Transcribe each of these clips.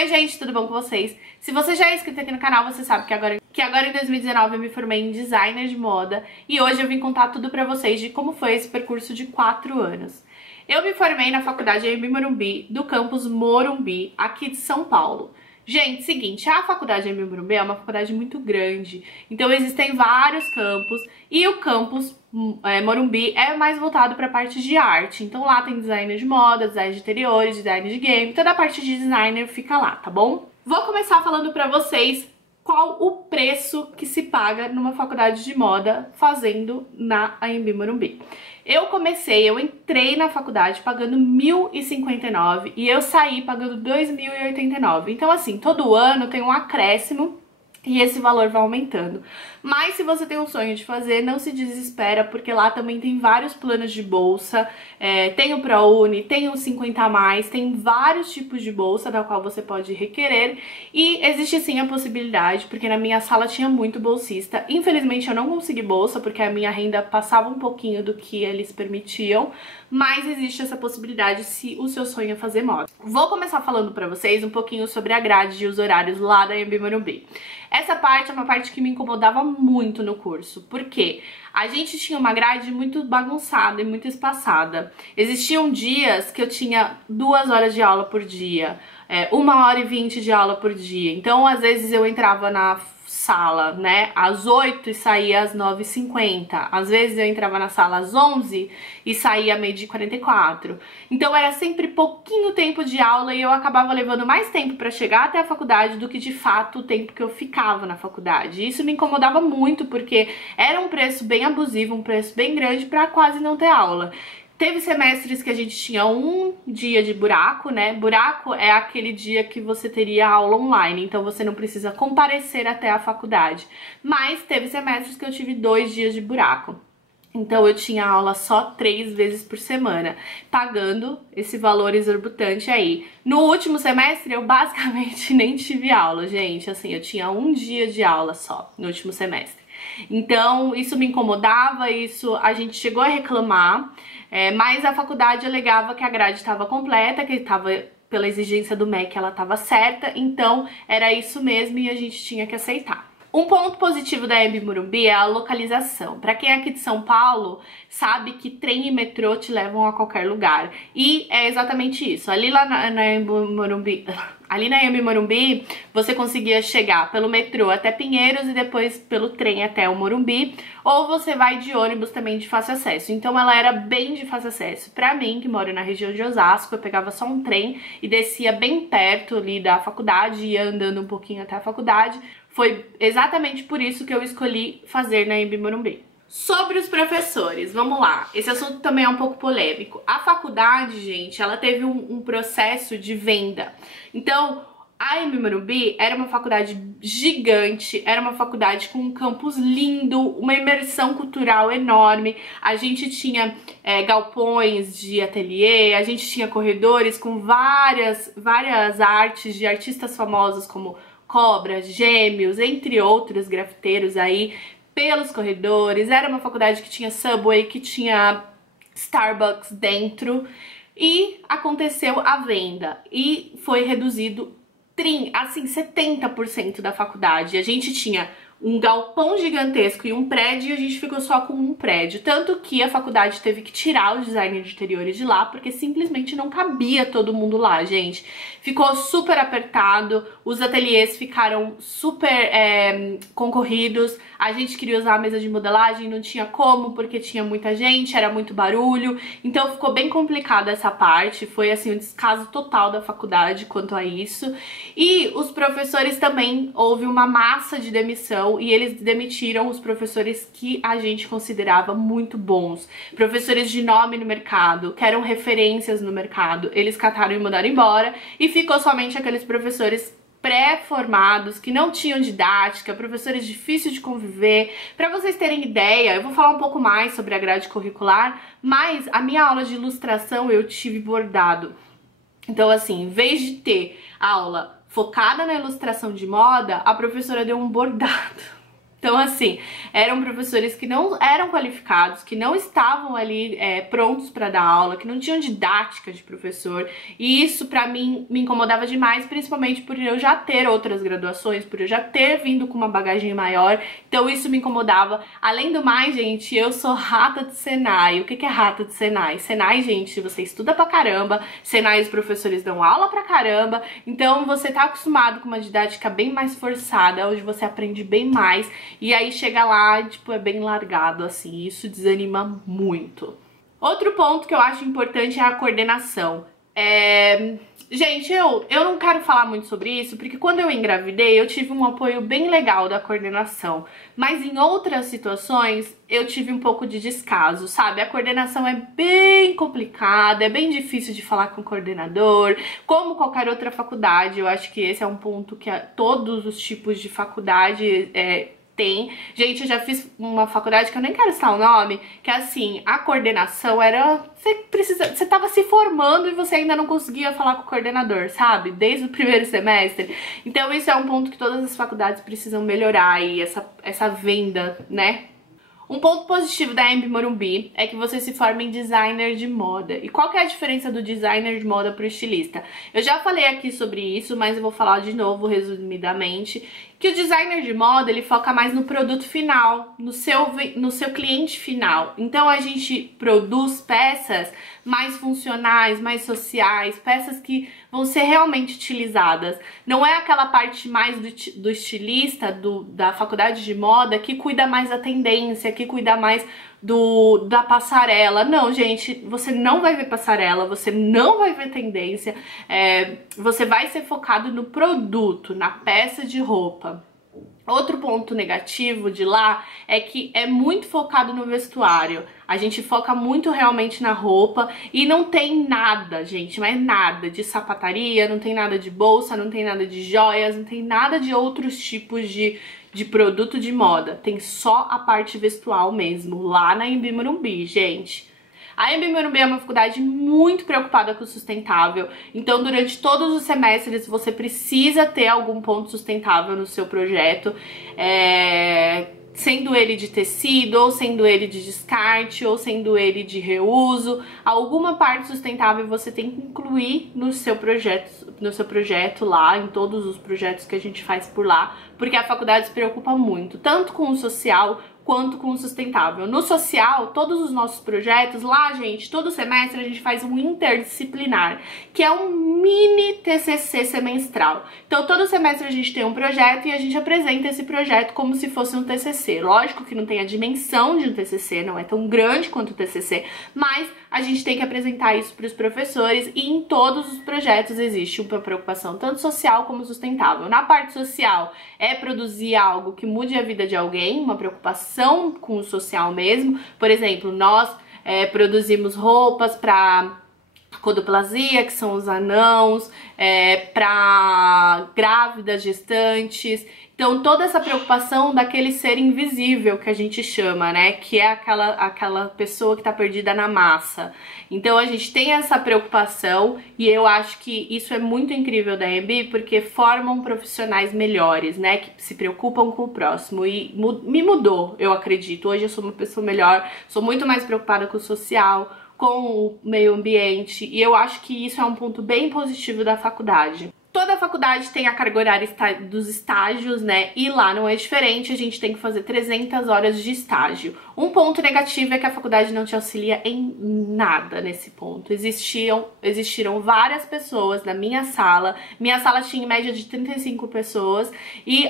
Oi, gente, tudo bom com vocês? Se você já é inscrito aqui no canal, você sabe que agora em 2019 eu me formei em designer de moda e hoje eu vim contar tudo pra vocês de como foi esse percurso de 4 anos. Eu me formei na faculdade Anhembi Morumbi, do campus Morumbi, aqui de São Paulo. Gente, seguinte, a faculdade Anhembi Morumbi é uma faculdade muito grande, então existem vários campus e o campus Morumbi é mais voltado para a parte de arte. Então lá tem designer de moda, design de interiores, design de game, toda a parte de designer fica lá, tá bom? Vou começar falando pra vocês qual o preço que se paga numa faculdade de moda fazendo na Anhembi Morumbi. Eu entrei na faculdade pagando R$ 1.059 e eu saí pagando R$ 2.089. Então assim, todo ano tem um acréscimo e esse valor vai aumentando. Mas se você tem um sonho de fazer, não se desespera, porque lá também tem vários planos de bolsa, tem o ProUni, tem o 50+, tem vários tipos de bolsa da qual você pode requerer, e existe sim a possibilidade, porque na minha sala tinha muito bolsista. Infelizmente eu não consegui bolsa, porque a minha renda passava um pouquinho do que eles permitiam, mas existe essa possibilidade se o seu sonho é fazer moda. Vou começar falando pra vocês um pouquinho sobre a grade e os horários lá da Anhembi Morumbi. Essa parte é uma parte que me incomodava muito no curso, porque a gente tinha uma grade muito bagunçada e muito espaçada. Existiam dias que eu tinha 2 horas de aula por dia, 1h20 de aula por dia. Então, às vezes eu entrava na sala, né, às 8 e saía às 9h50. Às vezes eu entrava na sala às 11 e saía às 12h44. Então era sempre pouquinho tempo de aula e eu acabava levando mais tempo para chegar até a faculdade do que de fato o tempo que eu ficava na faculdade. Isso me incomodava muito porque era um preço bem abusivo, um preço bem grande para quase não ter aula. Teve semestres que a gente tinha um dia de buraco, né? Buraco é aquele dia que você teria aula online, então você não precisa comparecer até a faculdade. Mas teve semestres que eu tive 2 dias de buraco. Então eu tinha aula só 3 vezes por semana, pagando esse valor exorbitante aí. No último semestre eu basicamente nem tive aula, gente. Assim, eu tinha 1 dia de aula só no último semestre. Então isso me incomodava, isso a gente chegou a reclamar. Mas a faculdade alegava que a grade estava completa, que estava pela exigência do MEC, ela estava certa, então era isso mesmo e a gente tinha que aceitar. Um ponto positivo da Anhembi Morumbi é a localização. Para quem é aqui de São Paulo, sabe que trem e metrô te levam a qualquer lugar. E é exatamente isso. Ali lá na Anhembi Morumbi, você conseguia chegar pelo metrô até Pinheiros e depois pelo trem até o Morumbi, ou você vai de ônibus também de fácil acesso. Então ela era bem de fácil acesso. Pra mim, que moro na região de Osasco, eu pegava só um trem e descia bem perto ali da faculdade, ia andando um pouquinho até a faculdade. Foi exatamente por isso que eu escolhi fazer na Anhembi Morumbi. Sobre os professores, vamos lá. Esse assunto também é um pouco polêmico. A faculdade, gente, ela teve um processo de venda. Então, a Anhembi Morumbi era uma faculdade gigante, era uma faculdade com um campus lindo, uma imersão cultural enorme. A gente tinha galpões de ateliê, a gente tinha corredores com várias artes de artistas famosos como Cobra, Gêmeos, entre outros grafiteiros aí pelos corredores. Era uma faculdade que tinha Subway, que tinha Starbucks dentro, e aconteceu a venda e foi reduzido assim 70% da faculdade. A gente tinha um galpão gigantesco e um prédio e a gente ficou só com um prédio. Tanto que a faculdade teve que tirar o designer de interiores de lá, porque simplesmente não cabia todo mundo lá, gente. Ficou super apertado, os ateliês ficaram super concorridos. A gente queria usar a mesa de modelagem, não tinha como, porque tinha muita gente, era muito barulho. Então ficou bem complicada essa parte. Foi assim um descaso total da faculdade quanto a isso. E os professores também, houve uma massa de demissão e eles demitiram os professores que a gente considerava muito bons. Professores de nome no mercado, que eram referências no mercado. Eles cataram e mandaram embora e ficou somente aqueles professores pré-formados, que não tinham didática, professores difíceis de conviver. Para vocês terem ideia, eu vou falar um pouco mais sobre a grade curricular, mas a minha aula de ilustração eu tive bordado. Então assim, em vez de ter aula focada na ilustração de moda, a professora deu um bordado. Então, assim, eram professores que não eram qualificados, que não estavam ali prontos para dar aula, que não tinham didática de professor. E isso, pra mim, me incomodava demais, principalmente por eu já ter outras graduações, por eu já ter vindo com uma bagagem maior. Então, isso me incomodava. Além do mais, gente, eu sou rata de Senai. O que é rata de Senai? Senai, gente, você estuda pra caramba. Senai, os professores dão aula pra caramba. Então, você tá acostumado com uma didática bem mais forçada, onde você aprende bem mais. E aí chega lá, tipo, é bem largado, assim, isso desanima muito. Outro ponto que eu acho importante é a coordenação. Gente, eu não quero falar muito sobre isso, porque quando eu engravidei, eu tive um apoio bem legal da coordenação. Mas em outras situações, eu tive um pouco de descaso, sabe? A coordenação é bem complicada, é bem difícil de falar com o coordenador. Como qualquer outra faculdade, eu acho que esse é um ponto que todos os tipos de faculdade tem. Gente, eu já fiz uma faculdade que eu nem quero citar o nome, que assim, a coordenação era... Você tava se formando e você ainda não conseguia falar com o coordenador, sabe? Desde o primeiro semestre. Então isso é um ponto que todas as faculdades precisam melhorar aí, essa venda, né? Um ponto positivo da Anhembi Morumbi é que você se forma em designer de moda. E qual que é a diferença do designer de moda para o estilista? Eu já falei aqui sobre isso, mas eu vou falar de novo, resumidamente, que o designer de moda, ele foca mais no produto final, no seu cliente final. Então a gente produz peças mais funcionais, mais sociais, peças que vão ser realmente utilizadas. Não é aquela parte mais do estilista, da faculdade de moda, que cuida mais da tendência, que cuida mais da passarela. Não, gente, você não vai ver passarela, você não vai ver tendência, você vai ser focado no produto, na peça de roupa. Outro ponto negativo de lá é que é muito focado no vestuário. A gente foca muito realmente na roupa e não tem nada, gente, mas nada de sapataria, não tem nada de bolsa, não tem nada de joias, não tem nada de outros tipos de produto de moda. Tem só a parte vestual mesmo, lá na Anhembi Morumbi, gente. A Anhembi Morumbi é uma faculdade muito preocupada com o sustentável, então durante todos os semestres você precisa ter algum ponto sustentável no seu projeto, sendo ele de tecido, ou sendo ele de descarte, ou sendo ele de reuso. Alguma parte sustentável você tem que incluir no seu projeto lá, em todos os projetos que a gente faz por lá, porque a faculdade se preocupa muito, tanto com o social quanto com o sustentável. No social, todos os nossos projetos, lá, gente, todo semestre a gente faz um interdisciplinar, que é um mini TCC semestral. Então, todo semestre a gente tem um projeto e a gente apresenta esse projeto como se fosse um TCC. Lógico que não tem a dimensão de um TCC, não é tão grande quanto o TCC, mas a gente tem que apresentar isso para os professores e em todos os projetos existe uma preocupação tanto social como sustentável. Na parte social, é produzir algo que mude a vida de alguém, uma preocupação com o social mesmo. Por exemplo, nós produzimos roupas para codoplasia, que são os anãos, para grávidas, gestantes. Então, toda essa preocupação daquele ser invisível que a gente chama, né? Que é aquela pessoa que tá perdida na massa. Então, a gente tem essa preocupação e eu acho que isso é muito incrível da Anhembi, porque formam profissionais melhores, né? Que se preocupam com o próximo. E me mudou, eu acredito. Hoje eu sou uma pessoa melhor, sou muito mais preocupada com o social, com o meio ambiente, e eu acho que isso é um ponto bem positivo da faculdade. Toda faculdade tem a carga horária dos estágios, né? E lá não é diferente, a gente tem que fazer 300 horas de estágio. Um ponto negativo é que a faculdade não te auxilia em nada nesse ponto. Existiram várias pessoas na minha sala. Minha sala tinha em média de 35 pessoas e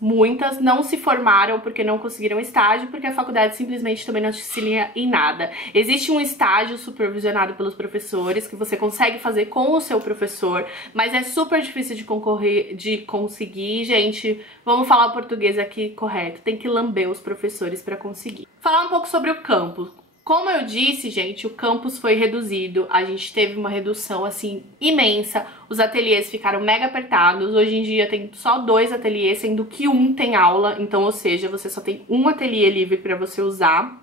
muitas, não se formaram porque não conseguiram estágio, porque a faculdade simplesmente também não te auxilia em nada. Existe um estágio supervisionado pelos professores que você consegue fazer com o seu professor, mas é super difícil de conseguir, gente. Vamos falar o português aqui correto. Tem que lamber os professores para conseguir. Falar um pouco sobre o campus. Como eu disse, gente, o campus foi reduzido. A gente teve uma redução, assim, imensa. Os ateliês ficaram mega apertados. Hoje em dia tem só 2 ateliês, sendo que um tem aula. Então, ou seja, você só tem um ateliê livre para você usar.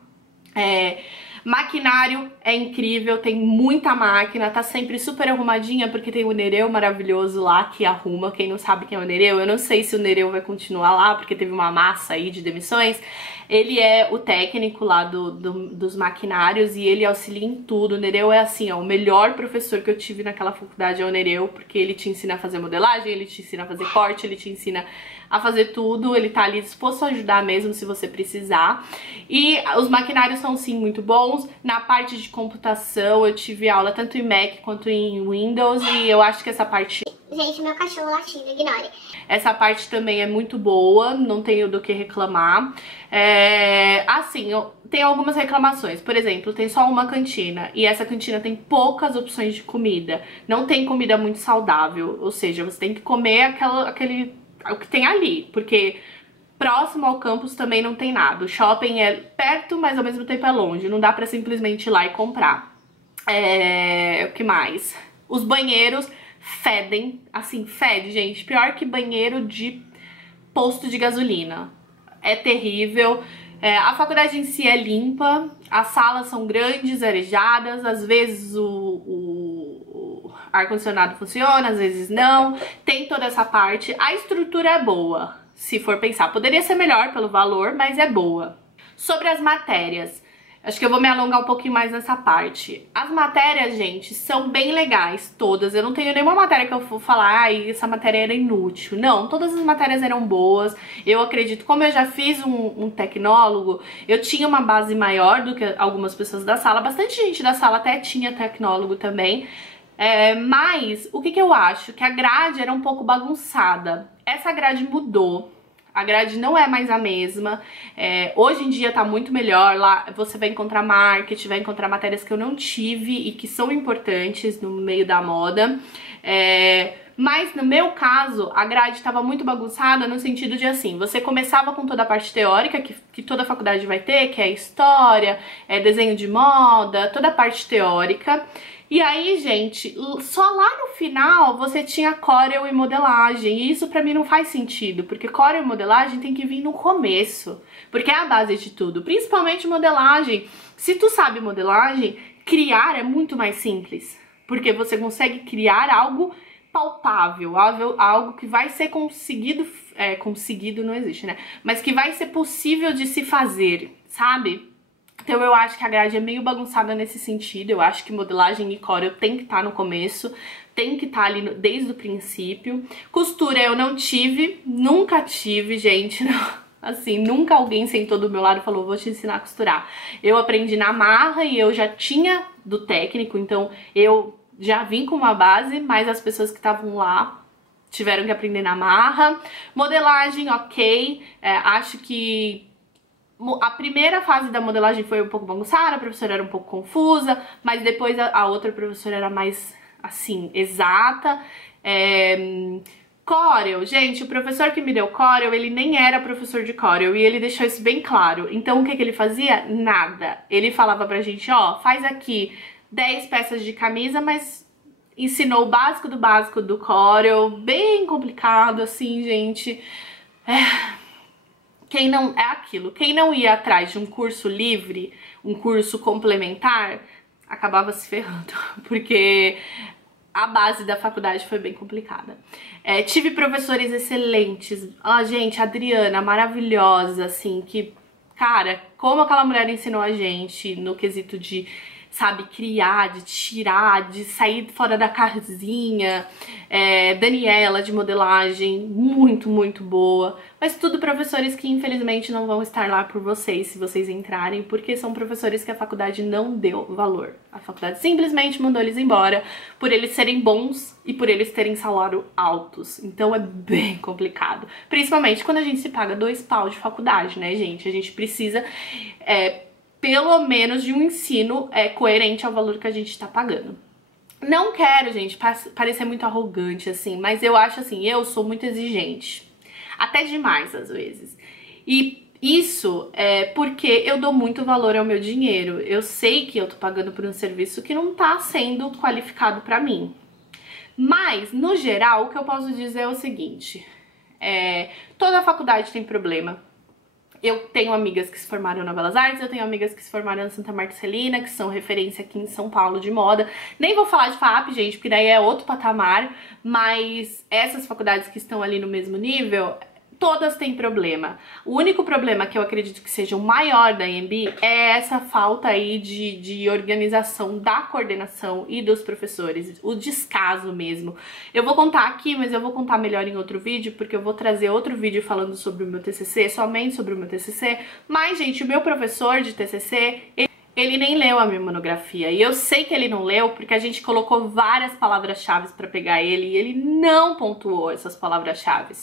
Maquinário é incrível, tem muita máquina, tá sempre super arrumadinha, porque tem o Nereu maravilhoso lá que arruma. Quem não sabe quem é o Nereu, eu não sei se o Nereu vai continuar lá, porque teve uma massa aí de demissões. Ele é o técnico lá dos maquinários e ele auxilia em tudo. O Nereu é assim, ó, o melhor professor que eu tive naquela faculdade é o Nereu, porque ele te ensina a fazer modelagem, ele te ensina a fazer corte, ele te ensina a fazer tudo, ele tá ali disposto a ajudar mesmo se você precisar. E os maquinários são sim muito bons. Na parte de computação eu tive aula tanto em Mac quanto em Windows e eu acho que essa parte... Gente, meu cachorro latindo, ignore. Essa parte também é muito boa, não tenho do que reclamar. Assim, tem algumas reclamações. Por exemplo, tem só uma cantina e essa cantina tem poucas opções de comida. Não tem comida muito saudável, ou seja, você tem que comer o que tem ali, porque próximo ao campus também não tem nada. O shopping é perto, mas ao mesmo tempo é longe. Não dá pra simplesmente ir lá e comprar. O que mais? Os banheiros fedem, assim, fede, gente. Pior que banheiro de posto de gasolina. É terrível. A faculdade em si é limpa, as salas são grandes, arejadas, às vezes o ar-condicionado funciona, às vezes não. Tem toda essa parte. A estrutura é boa, se for pensar. Poderia ser melhor pelo valor, mas é boa. Sobre as matérias, acho que eu vou me alongar um pouquinho mais nessa parte. As matérias, gente, são bem legais, todas. Eu não tenho nenhuma matéria que eu vou falar, essa matéria era inútil. Não, todas as matérias eram boas. Eu acredito, como eu já fiz um tecnólogo, eu tinha uma base maior do que algumas pessoas da sala. Bastante gente da sala até tinha tecnólogo também. Mas, o que eu acho? Que a grade era um pouco bagunçada. Essa grade mudou. A grade não é mais a mesma, hoje em dia tá muito melhor, lá você vai encontrar marketing, vai encontrar matérias que eu não tive e que são importantes no meio da moda, mas no meu caso a grade estava muito bagunçada no sentido de assim, você começava com toda a parte teórica que toda faculdade vai ter, que é história, desenho de moda, toda a parte teórica. E aí, gente, só lá no final você tinha Corel e modelagem, e isso pra mim não faz sentido, porque Corel e modelagem tem que vir no começo, porque é a base de tudo, principalmente modelagem. Se tu sabe modelagem, criar é muito mais simples, porque você consegue criar algo palpável, algo que vai ser conseguido, conseguido não existe, né? Mas que vai ser possível de se fazer, sabe? Então eu acho que a grade é meio bagunçada nesse sentido, eu acho que modelagem e Corel tem que estar no começo, tem que estar ali desde o princípio. Costura eu não tive, nunca tive, gente, não. Assim, nunca alguém sentou do meu lado e falou, vou te ensinar a costurar. Eu aprendi na marra e eu já tinha do técnico, então eu já vim com uma base, mas as pessoas que estavam lá tiveram que aprender na marra. Modelagem, ok, acho que a primeira fase da modelagem foi um pouco bagunçada, a professora era um pouco confusa, mas depois a outra professora era mais, assim, exata. Corel, gente, o professor que me deu Corel, ele nem era professor de Corel e ele deixou isso bem claro. Então, o que ele fazia? Nada. Ele falava pra gente, ó, faz aqui 10 peças de camisa, mas ensinou o básico do Corel, bem complicado, assim, gente. Quem não ia atrás de um curso livre, um curso complementar, acabava se ferrando, porque a base da faculdade foi bem complicada. Tive professores excelentes, gente, a Adriana, maravilhosa, assim, que, cara, como aquela mulher ensinou a gente no quesito de, sabe, criar, de tirar, de sair fora da casinha. Daniela, de modelagem, muito, muito boa. Mas tudo professores que infelizmente não vão estar lá por vocês, se vocês entrarem, porque são professores que a faculdade não deu valor. A faculdade simplesmente mandou eles embora por eles serem bons e por eles terem salário altos. Então é bem complicado. Principalmente quando a gente se paga 2 pau de faculdade, né, gente? A gente precisa... pelo menos de um ensino coerente ao valor que a gente tá pagando. Não quero, gente, parecer muito arrogante, assim, mas eu acho assim, eu sou muito exigente. Até demais, às vezes. E isso é porque eu dou muito valor ao meu dinheiro. Eu sei que eu tô pagando por um serviço que não tá sendo qualificado pra mim. Mas, no geral, o que eu posso dizer é o seguinte. Toda faculdade tem problema. Eu tenho amigas que se formaram na Belas Artes, eu tenho amigas que se formaram na Santa Marcelina, que são referência aqui em São Paulo de moda. Nem vou falar de FAP, gente, porque daí é outro patamar, mas essas faculdades que estão ali no mesmo nível, todas têm problema. O único problema que eu acredito que seja o maior da AMB é essa falta aí de organização da coordenação e dos professores, o descaso mesmo. Eu vou contar aqui, mas eu vou contar melhor em outro vídeo, porque eu vou trazer outro vídeo falando sobre o meu TCC, somente sobre o meu TCC. Mas, gente, o meu professor de TCC, ele nem leu a minha monografia, e eu sei que ele não leu porque a gente colocou várias palavras-chave para pegar ele e ele não pontuou essas palavras-chave.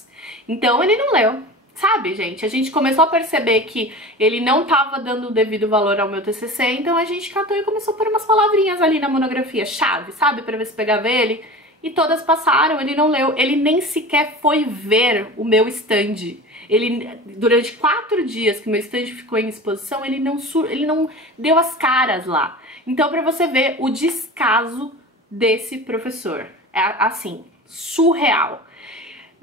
Então ele não leu, sabe, gente? A gente começou a perceber que ele não tava dando o devido valor ao meu TCC, então a gente catou e começou a pôr umas palavrinhas ali na monografia-chave, sabe? Pra ver se pegava ele. E todas passaram, ele não leu, ele nem sequer foi ver o meu stand. Ele, durante 4 dias que meu stand ficou em exposição, ele não deu as caras lá. Então, pra você ver o descaso desse professor, é assim, surreal.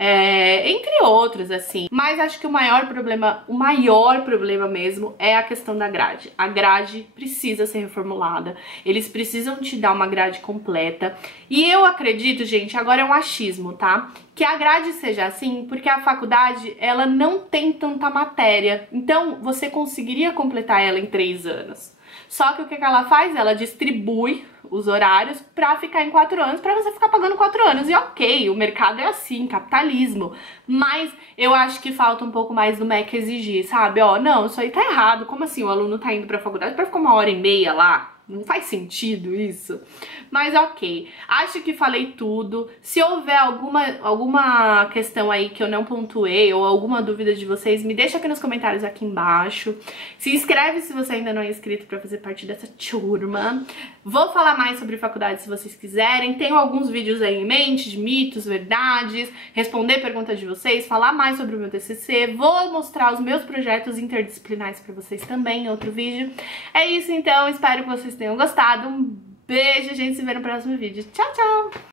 Entre outros, assim. Mas acho que o maior problema mesmo é a questão da grade. A grade precisa ser reformulada. Eles precisam te dar uma grade completa. E eu acredito, gente, agora é um achismo, tá? Que a grade seja assim porque a faculdade, ela não tem tanta matéria. Então, você conseguiria completar ela em 3 anos. Só que o que ela faz? Ela distribui os horários pra ficar em 4 anos, pra você ficar pagando 4 anos. E ok, o mercado é assim, capitalismo. Mas eu acho que falta um pouco mais do MEC exigir, sabe? Ó, não, isso aí tá errado. Como assim o aluno tá indo pra faculdade pra ficar 1h30 lá? Não faz sentido isso. Mas ok, acho que falei tudo. Se houver alguma questão aí que eu não pontuei ou alguma dúvida de vocês, me deixa aqui nos comentários aqui embaixo. Se inscreve se você ainda não é inscrito pra fazer parte dessa turma. Vou falar mais sobre faculdade se vocês quiserem. Tenho alguns vídeos aí em mente de mitos, verdades, responder perguntas de vocês, falar mais sobre o meu TCC. Vou mostrar os meus projetos interdisciplinares pra vocês também em outro vídeo. É isso então, espero que vocês tenham gostado. Um beijo, a gente se vê no próximo vídeo. Tchau, tchau!